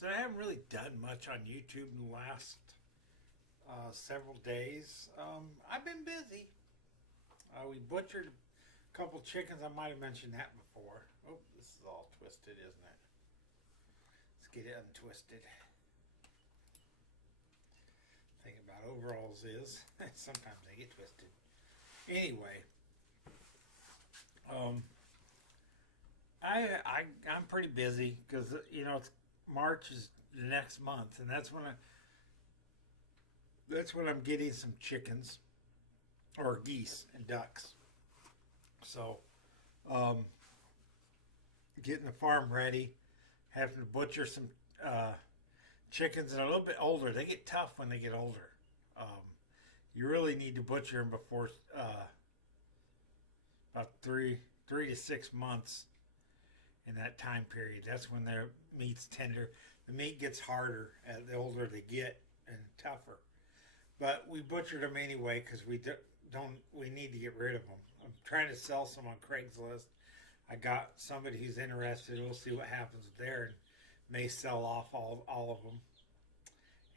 So I haven't really done much on YouTube in the last several days. I've been busy. We butchered a couple chickens. I might have mentioned that before. Oh, this is all twisted, isn't it? Let's get it untwisted. Thing about overalls is sometimes they get twisted. Anyway, I'm pretty busy because it's March is the next month, and that's when I'm getting some chickens or geese and ducks. So, getting the farm ready, having to butcher some chickens that are a little bit older. They get tough when they get older. You really need to butcher them before about 3 to 6 months. In that time period, that's when their meat's tender. The meat gets harder as the older they get and tougher. But we butchered them anyway because we need to get rid of them. I'm trying to sell some on Craigslist. I got somebody who's interested. We'll see what happens there, and may sell off all of them.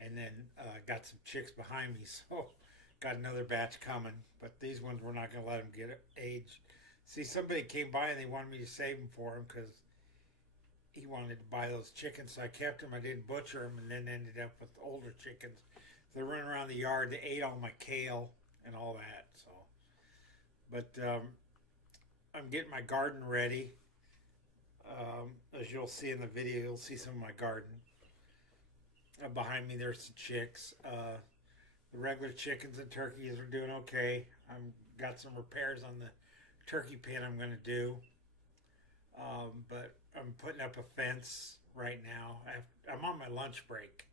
And then got some chicks behind me, so got another batch coming. But these ones we're not going to let them get aged. See, somebody came by and they wanted me to save them for him because he wanted to buy those chickens. So I kept them. I didn't butcher them, and then ended up with older chickens. They run around the yard. They ate all my kale and all that. So, but I'm getting my garden ready. As you'll see in the video, you'll see some of my garden. Behind me, there's some chicks. The regular chickens and turkeys are doing okay. I've got some repairs on the turkey pen I'm going to do, but I'm putting up a fence right now. I'm on my lunch break.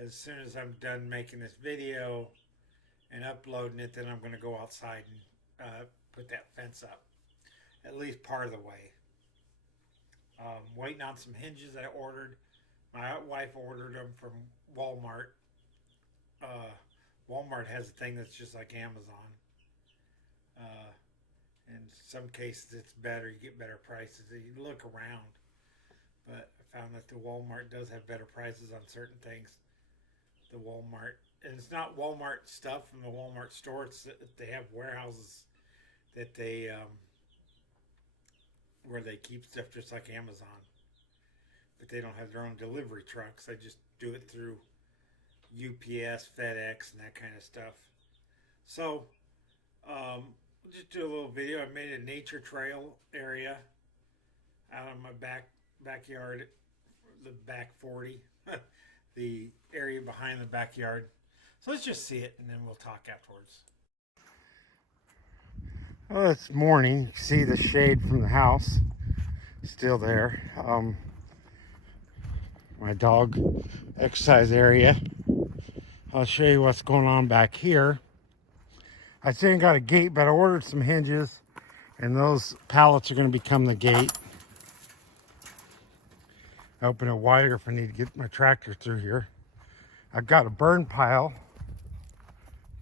As soon as I'm done making this video and uploading it, then I'm going to go outside and put that fence up, at least part of the way. Waiting on some hinges I ordered. My wife ordered them from Walmart. Walmart has a thing that's just like Amazon. In some cases, it's better. You get better prices. You look around. But I found that the Walmart does have better prices on certain things. The Walmart. And it's not Walmart stuff from the Walmart store. It's that they have warehouses that they, where they keep stuff just like Amazon. But they don't have their own delivery trucks. They just do it through UPS, FedEx, and that kind of stuff. So, just do a little video. I made a nature trail area out of my backyard, the back 40, the area behind the backyard. So let's just see it, and then we'll talk afterwards. Well, it's morning. You can see the shade from the house still there. My dog exercise area. I'll show you what's going on back here. I still got a gate, but I ordered some hinges, and those pallets are going to become the gate. I open it wider if I need to get my tractor through here. I've got a burn pile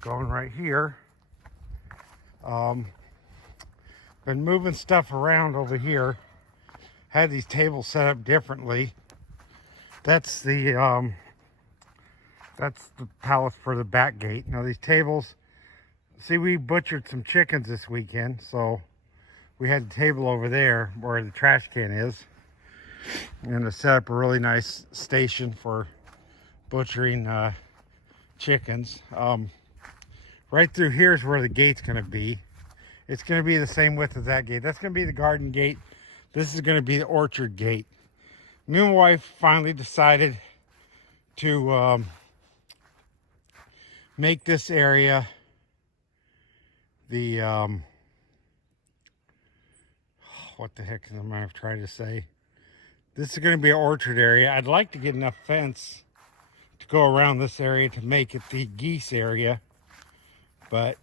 going right here. Been moving stuff around over here. Had these tables set up differently. That's the pallet for the back gate. Now these tables. See, we butchered some chickens this weekend, so we had the table over there where the trash can is. And to set up a really nice station for butchering chickens. Right through here is where the gate's going to be. It's going to be the same width as that gate. That's going to be the garden gate. This is going to be the orchard gate. Me and my wife finally decided to make this area the what the heck am I trying to say? This is going to be an orchard area. I'd like to get enough fence to go around this area to make it the geese area, but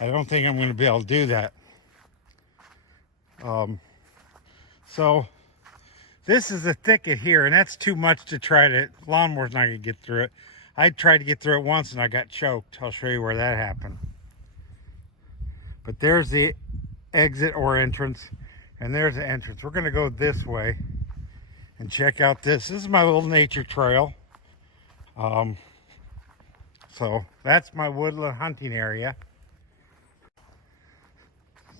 I don't think I'm going to be able to do that. So this is a thicket here, and that's too much to try to, lawnmower's not going to get through it. I tried to get through it once and I got choked. I'll show you where that happened. But there's the exit or entrance, and there's the entrance. We're going to go this way And check out this. This is my little nature trail. So that's my woodland hunting area.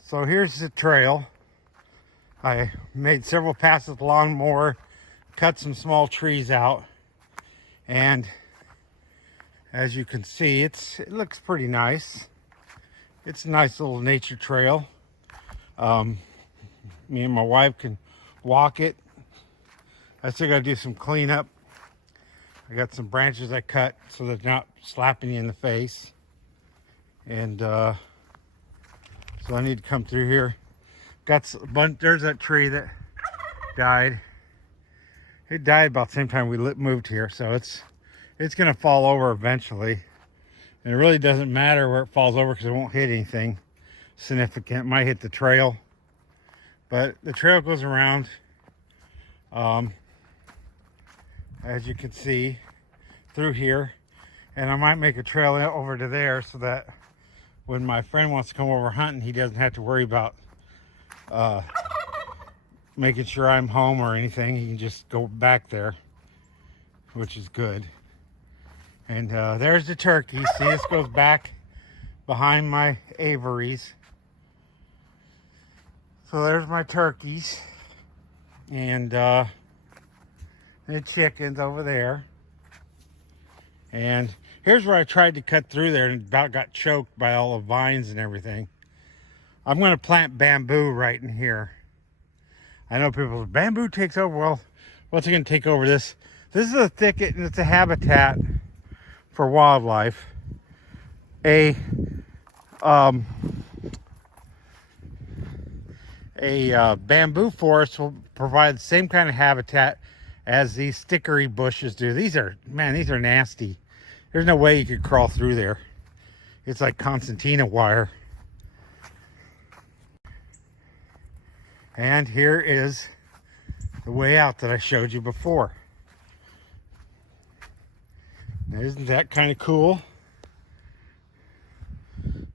So here's the trail. I made several passes with the lawnmower, cut some small trees out, and as you can see, it looks pretty nice. It's a nice little nature trail. Me and my wife can walk it. I still gotta do some cleanup. I got some branches I cut so they're not slapping you in the face. And so I need to come through here. Got a bunch, there's that tree that died. It died about the same time we moved here, so it's gonna fall over eventually. And it really doesn't matter where it falls over because it won't hit anything significant. It might hit the trail, but the trail goes around. As you can see through here, and I might make a trail over to there so that when my friend wants to come over hunting, he doesn't have to worry about making sure I'm home or anything. He can just go back there, which is good. And there's the turkey. See, this goes back behind my aviaries. So there's my turkeys. And the chickens over there. And here's where I tried to cut through there and about got choked by all the vines and everything. I'm going to plant bamboo right in here. I know people, bamboo takes over. Well, what's it going to take over this? This is a thicket and it's a habitat for wildlife. A bamboo forest will provide the same kind of habitat as these stickery bushes do. These are nasty. There's no way you could crawl through there. It's like concertina wire. And here is the way out that I showed you before. Now, isn't that kind of cool?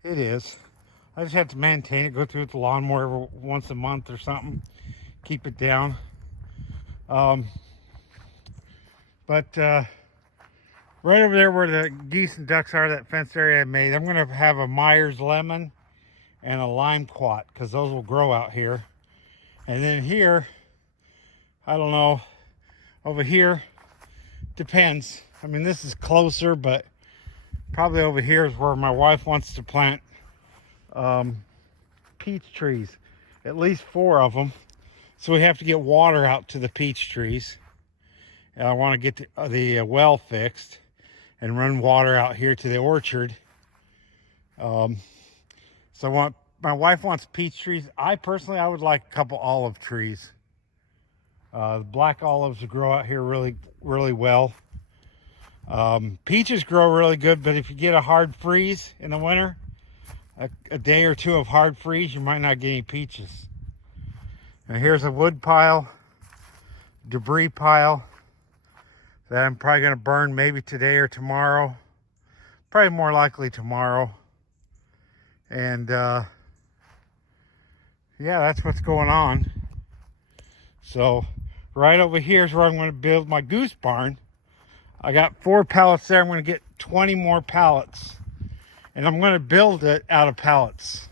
It is. I just have to maintain it, go through with the lawnmower once a month or something, keep it down. But right over there where the geese and ducks are, that fenced area I made, I'm going to have a Myers lemon and a lime quat because those will grow out here. And then here, I don't know, over here, depends. I mean, this is closer, but probably over here is where my wife wants to plant peach trees, at least 4 of them. So we have to get water out to the peach trees. And I want to get the well fixed and run water out here to the orchard. So my wife wants peach trees. I would like a couple olive trees. The black olives grow out here really, really well. Peaches grow really good, but if you get a hard freeze in the winter, a day or 2 of hard freeze, you might not get any peaches. Now here's a wood pile, debris pile that I'm probably going to burn maybe today or tomorrow. Probably more likely tomorrow. And yeah, that's what's going on. So right over here is where I'm going to build my goose barn. I got 4 pallets there. I'm going to get 20 more pallets. And I'm going to build it out of pallets.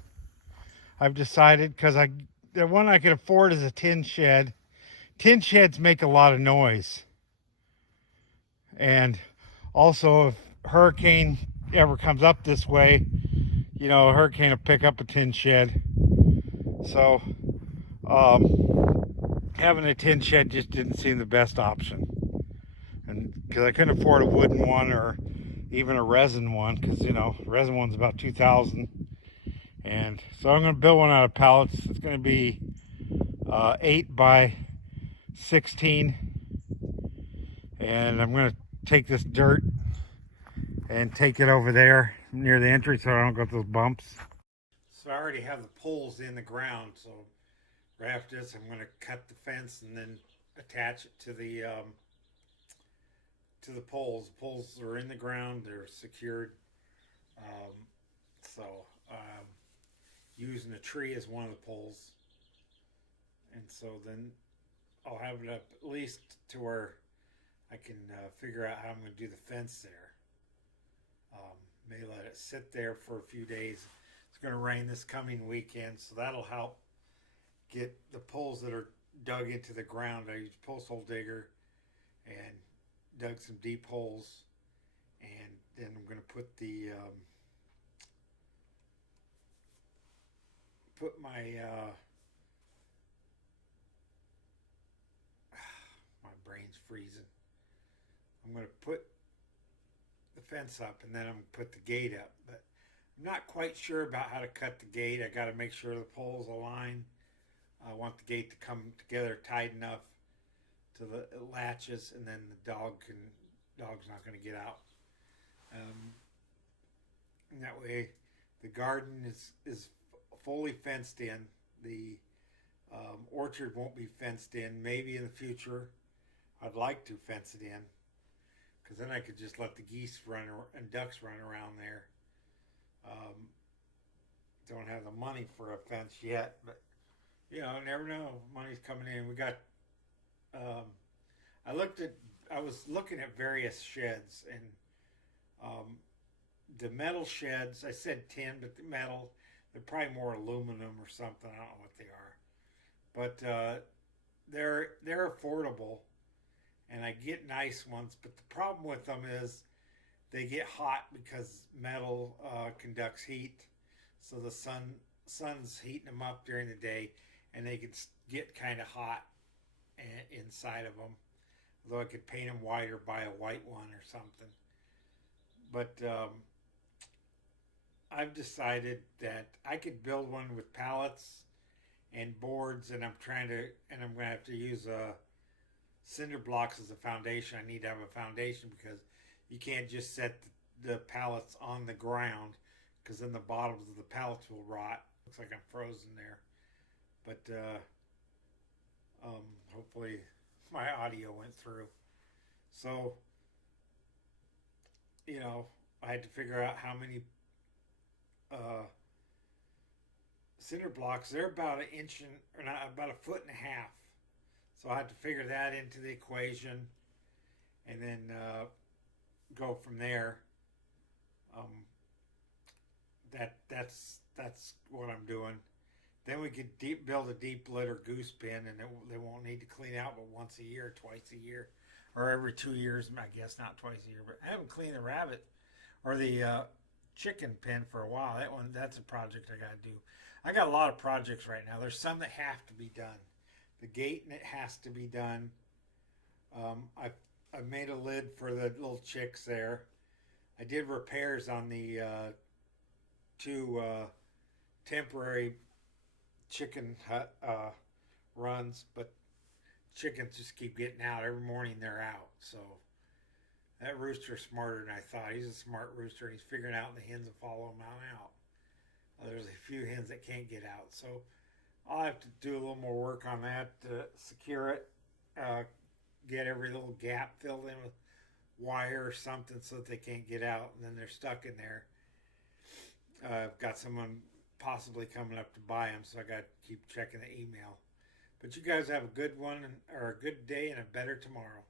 I've decided, because the one I can afford is a tin shed. Tin sheds make a lot of noise. And also, if a hurricane ever comes up this way, you know, a hurricane will pick up a tin shed. So having a tin shed just didn't seem the best option. And because I couldn't afford a wooden one or even a resin one, because, you know, resin one's about $2,000. And so I'm going to build one out of pallets. It's going to be 8 by 16. And I'm going to take this dirt and take it over there near the entry so I don't go through those bumps. So I already have the poles in the ground. So right after this, I'm going to cut the fence and then attach it to the poles. The poles are in the ground. They're secured. Using a tree as one of the poles. And so then I'll have it up at least to where I can figure out how I'm going to do the fence there. May let it sit there for a few days. It's going to rain this coming weekend, so that'll help get the poles that are dug into the ground. I used a post hole digger and dug some deep holes, and then I'm going to put the put my my brain's freezing. I'm going to put the fence up, and then I'm going to put the gate up. But I'm not quite sure about how to cut the gate. I got to make sure the poles align. I want the gate to come together tight enough to the latches, and then the dog's not going to get out. And that way, the garden is fully fenced in. The orchard won't be fenced in. Maybe in the future, I'd like to fence it in, because then I could just let the geese run and ducks run around there. Don't have the money for a fence yet, but never know. Money's coming in. We got. I was looking at various sheds, and the metal sheds. I said tin, but the metal. They're probably more aluminum or something. I don't know what they are, but they're affordable, and I get nice ones. But the problem with them is they get hot because metal conducts heat, so the sun's heating them up during the day, and they can get kind of hot inside of them. Although I could paint them white or buy a white one or something. But I've decided that I could build one with pallets and boards, and I'm going to have to use cinder blocks as a foundation. I need to have a foundation because you can't just set the pallets on the ground, because then the bottoms of the pallets will rot. Looks like I'm frozen there. But hopefully my audio went through. So, I had to figure out how many cinder blocks. They're about an inch or not, about a foot and a half. So I had to figure that into the equation, and then go from there. That's what I'm doing. Then we could build a deep litter goose pen, and they won't need to clean out but once a year, twice a year, or every 2 years. I guess not twice a year, but I haven't cleaned the rabbit or the chicken pen for a while. That's a project I got to do. I got a lot of projects right now. There's some that have to be done. The gate, and it has to be done. I made a lid for the little chicks there. I did repairs on the two temporary chicken hut runs, but chickens just keep getting out. Every morning they're out. So that rooster's smarter than I thought. He's a smart rooster, and he's figuring out the hens will follow him out. There's a few hens that can't get out. So I'll have to do a little more work on that to secure it, get every little gap filled in with wire or something so that they can't get out, and then they're stuck in there. I've got someone possibly coming up to buy them, so I got to keep checking the email. But you guys have a good one, or a good day and a better tomorrow.